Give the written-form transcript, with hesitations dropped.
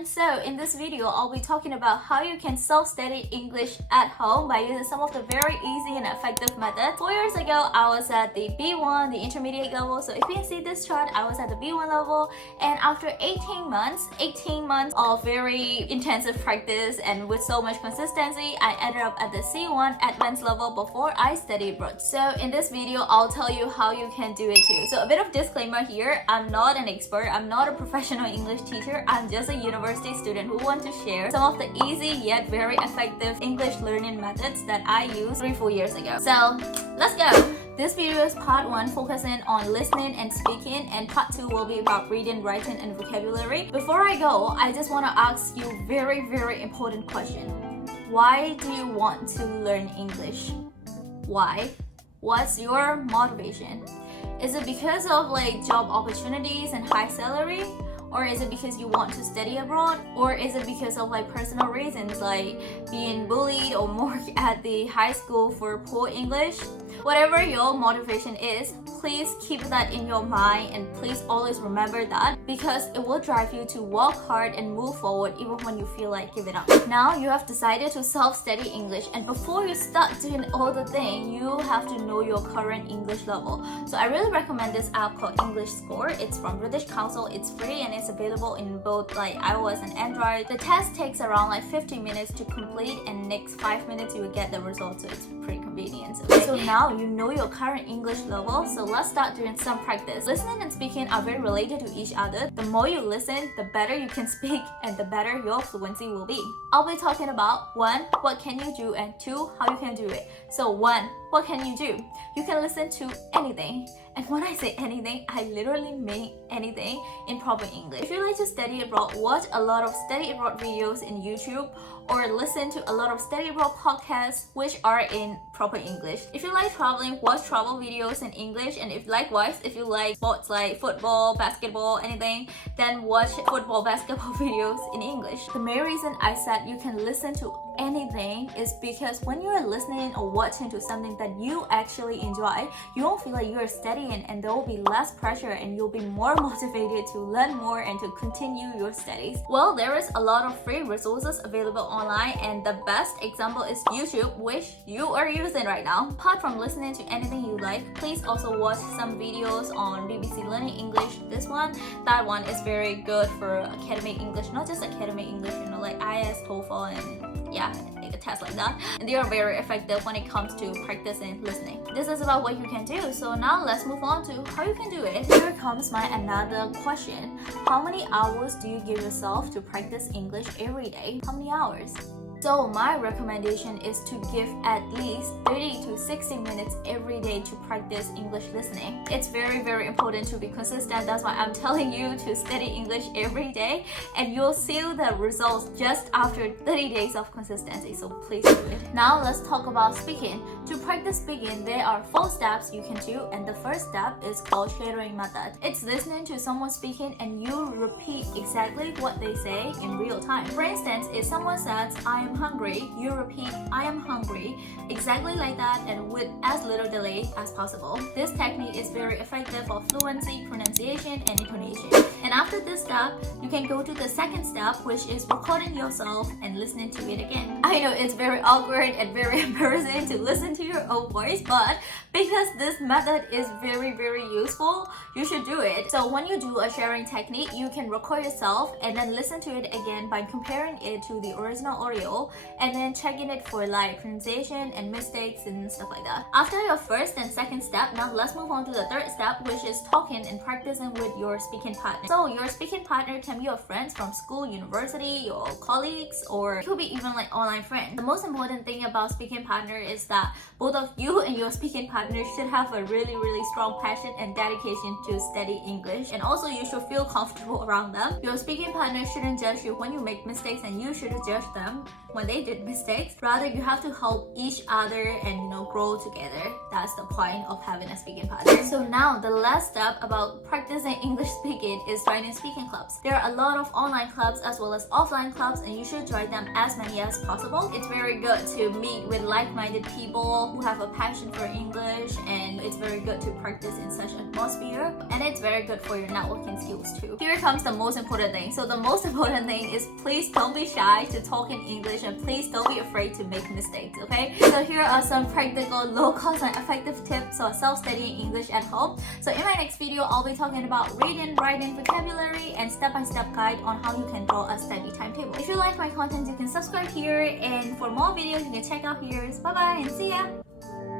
everyone, so in this video I'll be talking about how you can self-study English at home by using some of the very easy and effective methods. 4 years ago I was at the B1, the intermediate level, so if you can see this chart, I was at the B1 level, and after 18 months of very intensive practice and with so much consistency, I ended up at the C1 advanced level before I studied abroad. So in this video I'll tell you how you can do it too. So a bit of disclaimer here, I'm not an expert, I'm not a professional English teacher, I'm just a university student who want to share some of the easy yet very effective English learning methods that I used 3-4 years ago. So let's go! This video is part 1 focusing on listening and speaking, and part 2 will be about reading, writing and vocabulary. Before I go, I just want to ask you very important question. Why do you want to learn English? Why? What's your motivation? Is it because of like job opportunities and high salary? Or is it because you want to study abroad? Or is it because of like personal reasons like being bullied or work at the high school for poor English? Whatever your motivation is, please keep that in your mind and please always remember that, because it will drive you to work hard and move forward even when you feel like giving up. Now you have decided to self-study English, and before you start doing all the things, you have to know your current English level. So I really recommend this app called English Score. It's from British Council, it's free and it's available in both like iOS and Android. The test takes around like 15 minutes to complete, and next 5 minutes you will get the results, so it's pretty convenient. Okay? So now you know your current English level, so let's start doing some practice. Listening and speaking are very related to each other. The more you listen, the better you can speak and the better your fluency will be. I'll be talking about 1. What can you do, and 2. How you can do it. So 1. What can you do? You can listen to anything. And when I say anything, I literally mean anything in proper English. If you like to study abroad, watch a lot of study abroad videos in YouTube, or listen to a lot of study abroad podcasts which are in proper English. If you like traveling, watch travel videos in English, and if you like sports like football, basketball, anything, then watch football, basketball videos in English. The main reason I said you can listen to anything is because when you are listening or watching to something that you actually enjoy, you won't feel like you're studying, and there will be less pressure and you'll be more motivated to learn more and to continue your studies. Well, there is a lot of free resources available online, and the best example is YouTube, which you are using right now. Apart from listening to anything you like, please also watch some videos on BBC Learning English. That one is very good for academic English, not just academic English, you know, like IELTS, TOEFL, and yeah, a test like that, and they are very effective when it comes to practicing listening. This is about what you can do, so now let's move on to how you can do it. Here comes my another question. How many hours do you give yourself to practice English every day? How many hours? So my recommendation is to give at least 30 to 60 minutes every day to practice English listening. It's very important to be consistent. That's why I'm telling you to study English every day, and you'll see the results just after 30 days of consistency, so please do it. Now let's talk about speaking. To practice speaking, there are 4 steps you can do, and the first step is called shadowing method. It's listening to someone speaking and you repeat exactly what they say in real time. For instance, if someone says, "I am hungry," you repeat "I am hungry" exactly like that and with as little delay as possible. This technique is very effective for fluency, pronunciation, and intonation. And after this step, you can go to the second step, which is recording yourself and listening to it again. I know it's very awkward and very embarrassing to listen to your own voice, but because this method is very useful, you should do it. So when you do a sharing technique, you can record yourself and then listen to it again by comparing it to the original audio, and then checking it for like pronunciation and mistakes and stuff like that. After your first and second step, now let's move on to the third step, which is talking and practicing with your speaking partner. So your speaking partner can be your friends from school, university, your colleagues, or it could be even like online friends. The most important thing about speaking partner is that both of you and your speaking partner should have a really strong passion and dedication to study English, and also you should feel comfortable around them. Your speaking partner shouldn't judge you when you make mistakes, and you shouldn't judge them when they did mistakes. Rather, you have to help each other and grow together. That's the point of having a speaking partner. So now the last step about practicing English speaking is joining speaking clubs. There are a lot of online clubs as well as offline clubs, and you should join them as many as possible. It's very good to meet with like-minded people who have a passion for English, and it's very good to practice in such an atmosphere, and it's very good for your networking skills too. Here comes the most important thing. So the most important thing is please don't be shy to talk in English, and please don't be afraid to make mistakes, okay? So here are some practical, low-cost and effective tips for self-studying English at home. So in my next video, I'll be talking about reading, writing, vocabulary, and step-by-step guide on how you can draw a study timetable. If you like my content, you can subscribe here, and for more videos, you can check out here. Bye bye and see ya!